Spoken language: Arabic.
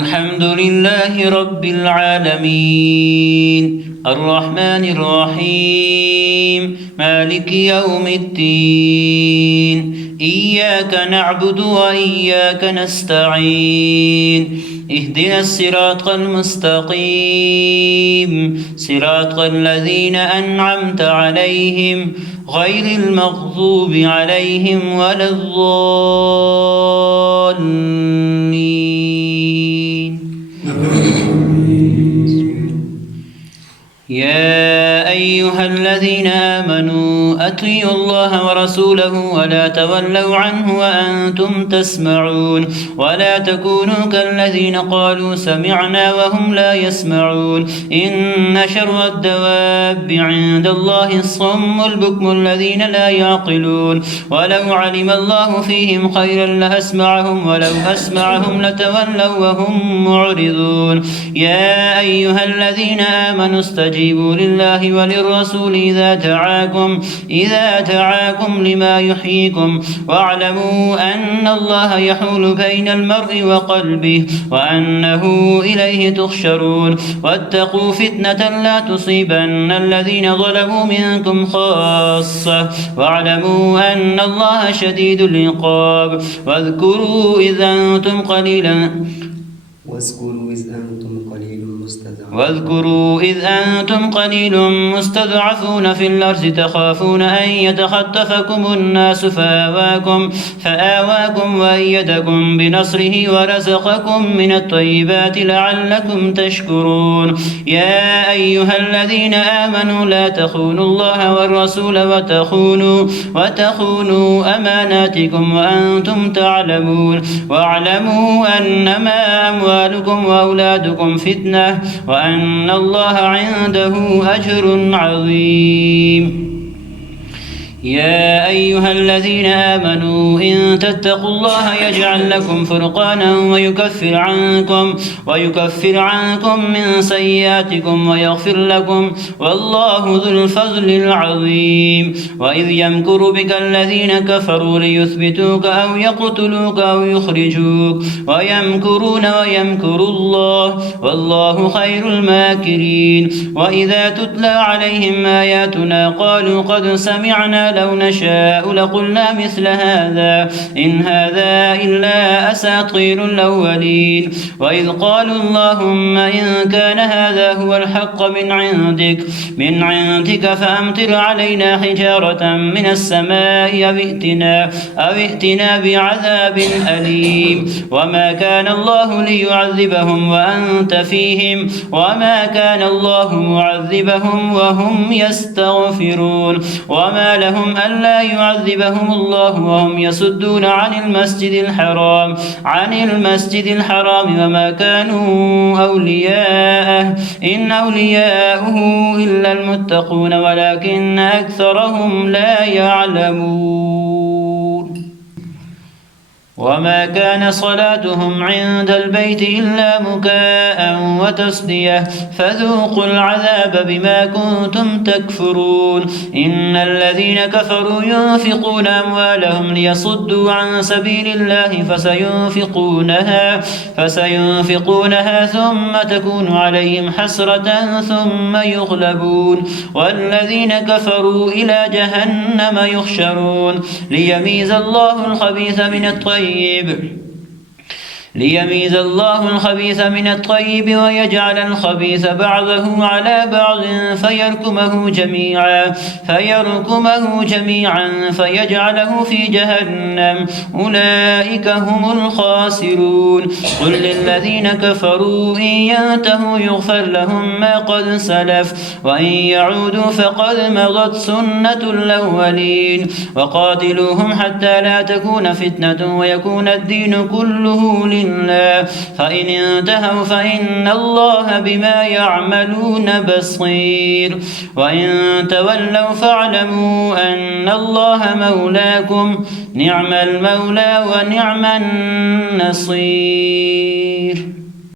الحمد لله رب العالمين الرحمن الرحيم مالك يوم الدين إياك نعبد وإياك نستعين اهدنا الصراط المستقيم صراط الذين أنعمت عليهم غير المغضوب عليهم ولا الضالين. يا أيها الذين آمنوا أطيعوا الله ورسوله ولا تولوا عنه وأنتم تسمعون ولا تكونوا كالذين قالوا سمعنا وهم لا يسمعون إن شر الدواب عند الله الصم البكم الذين لا يعقلون ولو علم الله فيهم خيرا لأسمعهم ولو أسمعهم لتولوا وهم معرضون. يا أيها الذين آمنوا استجيبوا لله وللرسول إذا دعاكم لما يحييكم واعلموا أن الله يحول بين المرء وقلبه وأنه إليه تحشرون. واتقوا فتنة لا تصيبن الذين ظلموا منكم خاصة واعلموا أن الله شديد العقاب. واذكروا إذ أنتم قليل مستضعفون في الأرض تخافون أن يتخطفكم الناس فآواكم وأيدكم بنصره ورزقكم من الطيبات لعلكم تشكرون. يا أيها الذين آمنوا لا تخونوا الله والرسول وتخونوا أماناتكم وأنتم تعلمون. واعلموا أنما أموالكم وأولادكم فتنة وأن الله عنده أجر عظيم. يا أيها الذين آمنوا إن تتقوا الله يجعل لكم فرقانا ويكفر عنكم من سيئاتكم ويغفر لكم والله ذو الفضل العظيم. وإذ يمكر بك الذين كفروا ليثبتوك أو يقتلوك أو يخرجوك ويمكرون ويمكر الله والله خير الماكرين. وإذا تتلى عليهم آياتنا قالوا قد سمعنا لو نشاء لقلنا مثل هذا إن هذا إلا أساطير الأولين. وإذ قالوا اللهم إن كان هذا هو الحق من عندك فأمطر علينا حجارة من السماء أو ائتنا بعذاب أليم. وما كان الله ليعذبهم وأنت فيهم وما كان الله معذبهم وهم يستغفرون. وما لهم ألا يعذبهم الله وهم يصدون عن المسجد الحرام وما كانوا أولياءه إن أولياؤه إلا المتقون ولكن أكثرهم لا يعلمون. وما كان صلاتهم عند البيت إلا مكاء وتصدية فذوقوا العذاب بما كنتم تكفرون. إن الذين كفروا ينفقون أموالهم ليصدوا عن سبيل الله فسينفقونها ثم تكون عليهم حسرة ثم يغلبون والذين كفروا إلى جهنم يحشرون. ليميز الله الخبيث من الطيب ويجعل الخبيث بعضه على بعض فيركمه جميعا فيجعله في جهنم أولئك هم الخاسرون. قل للذين كفروا إن ينتهوا يغفر لهم ما قد سلف وإن يعودوا فقد مضت سنة الأولين. وقاتلوهم حتى لا تكون فتنة ويكون الدين كله لله فإن انتهوا فإن الله بما يعملون بصير. وإن تولوا فاعلموا أن الله مولاكم نعم المولى ونعم النصير.